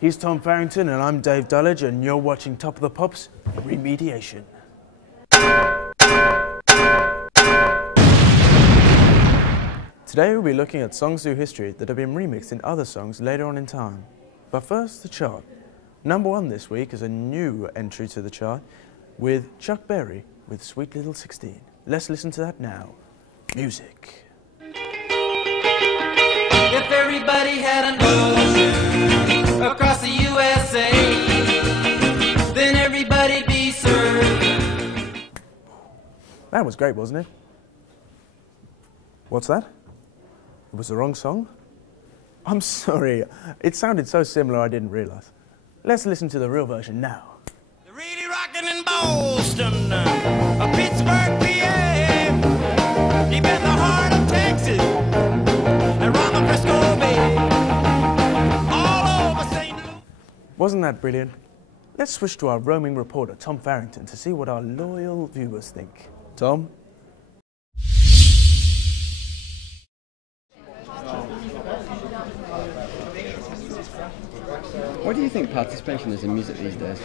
He's Tom Farrington and I'm Dave Dullage and you're watching Top of the Pops Remediation. Today we'll be looking at songs through history that have been remixed in other songs later on in time. But first, the chart. Number 1 this week is a new entry to the chart with Chuck Berry with Sweet Little 16. Let's listen to that now. Music. If everybody had an ocean across the USA, then everybody'd be served. That was great, wasn't it? What's that? It was the wrong song? I'm sorry, it sounded so similar I didn't realise. Let's listen to the real version now. They're really rocking in Boston, Pittsburgh, PA, deep in the heart of Texas, around the Frisco Bay, all over St. Louis. Wasn't that brilliant? Let's switch to our roaming reporter, Tom Farrington, to see what our loyal viewers think. Tom? What do you think participation is in music these days?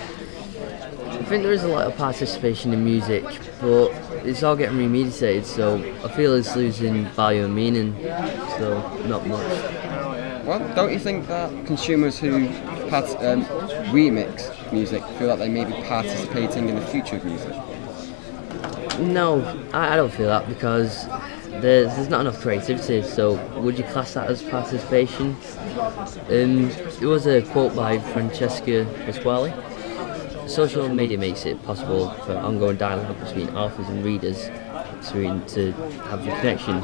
I think there is a lot of participation in music, but it's all getting remediated, so I feel it's losing value and meaning, so not much. Well, don't you think that consumers who remix music feel that they may be participating in the future of music? No, I don't feel that because there's not enough creativity, so would you class that as participation? There was a quote by Francesca Pasquale. Social media makes it possible for ongoing dialogue between authors and readers to have a connection.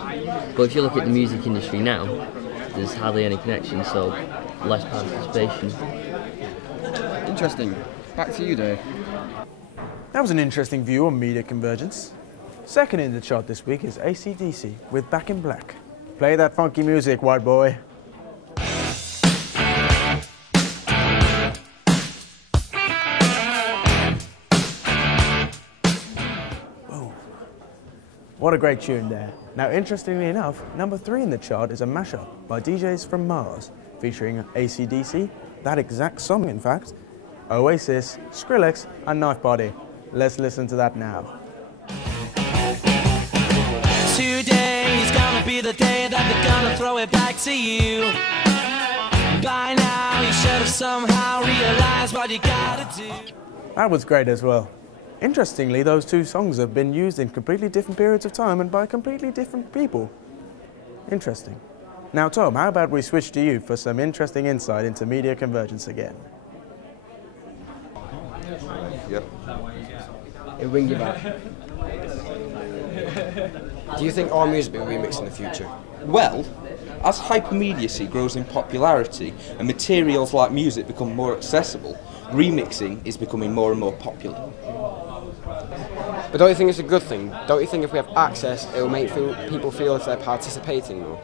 But if you look at the music industry now, there's hardly any connection, so less participation. Interesting. Back to you, Dave. That was an interesting view on media convergence. Second in the chart this week is AC/DC with Back in Black. Play that funky music, white boy. Oh, what a great tune there. Now, interestingly enough, number 3 in the chart is a mashup by DJs from Mars, featuring AC/DC, that exact song in fact, Oasis, Skrillex and Knife Party. Let's listen to that now. Today's gonna be the day that they're gonna throw it back to you. By now you should have somehow realized what you gotta do. That was great as well. Interestingly, those two songs have been used in completely different periods of time and by completely different people. Interesting. Now Tom, how about we switch to you for some interesting insight into media convergence again? Yep. It'll bring you back. Do you think all music will be remixed in the future? Well, as hypermediacy grows in popularity and materials like music become more accessible, remixing is becoming more and more popular. But don't you think it's a good thing? Don't you think if we have access, it will make people feel as they're participating more?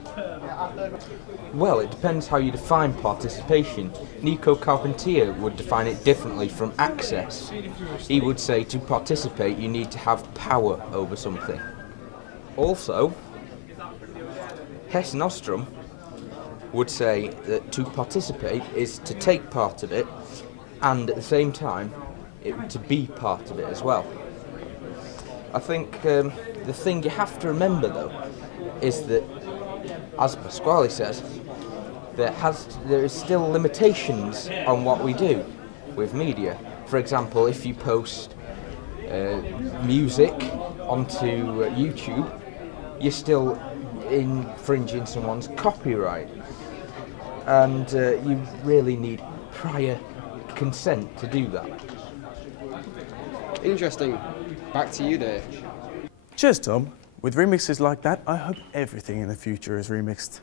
Well, it depends how you define participation. Nico Carpentier would define it differently from access. He would say to participate you need to have power over something. Also, Hess Nostrum would say that to participate is to take part of it and at the same time to be part of it as well. I think the thing you have to remember though is that, as Pasquale says, there is still limitations on what we do with media. For example, if you post music onto YouTube, you're still infringing someone's copyright, and you really need prior consent to do that. Interesting. Back to you, Dave. Cheers, Tom. With remixes like that, I hope everything in the future is remixed.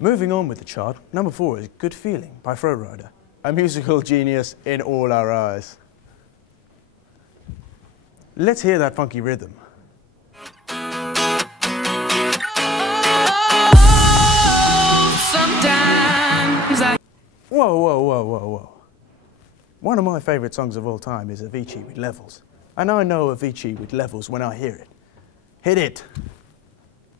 Moving on with the chart, number 4 is Good Feeling by Fro Rida, a musical genius in all our eyes. Let's hear that funky rhythm. Whoa, whoa, whoa, whoa, whoa. One of my favourite songs of all time is Avicii with Levels. And I know Avicii with Levels when I hear it. Hit it!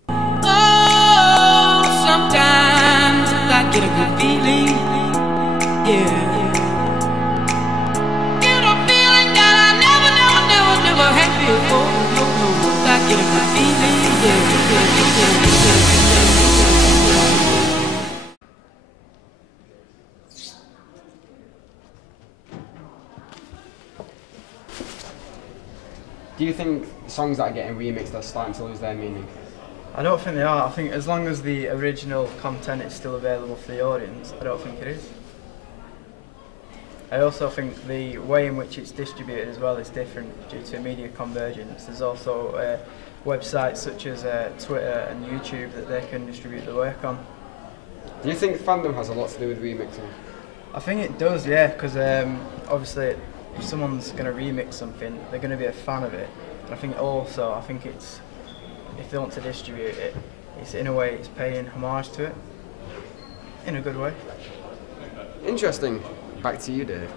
Oh, sometimes I get a good feeling, yeah. Get a feeling that I never had before. I get a good feeling, yeah. Do you think songs that are getting remixed are starting to lose their meaning? I don't think they are. I think as long as the original content is still available for the audience, I don't think it is. I also think the way in which it's distributed as well is different due to media convergence. There's also websites such as Twitter and YouTube that they can distribute the work on. Do you think fandom has a lot to do with remixing? I think it does, yeah, because obviously if someone's going to remix something, they're going to be a fan of it. And I think it's, if they want to distribute it, it's in a way it's paying homage to it, in a good way. Interesting. Back to you, Dave.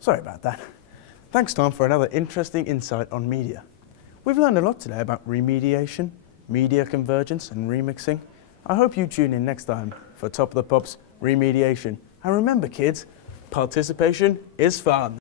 Sorry about that. Thanks, Tom, for another interesting insight on media. We've learned a lot today about remediation, media convergence and remixing. I hope you tune in next time for Top of the Pops Remediation. And remember, kids, participation is fun.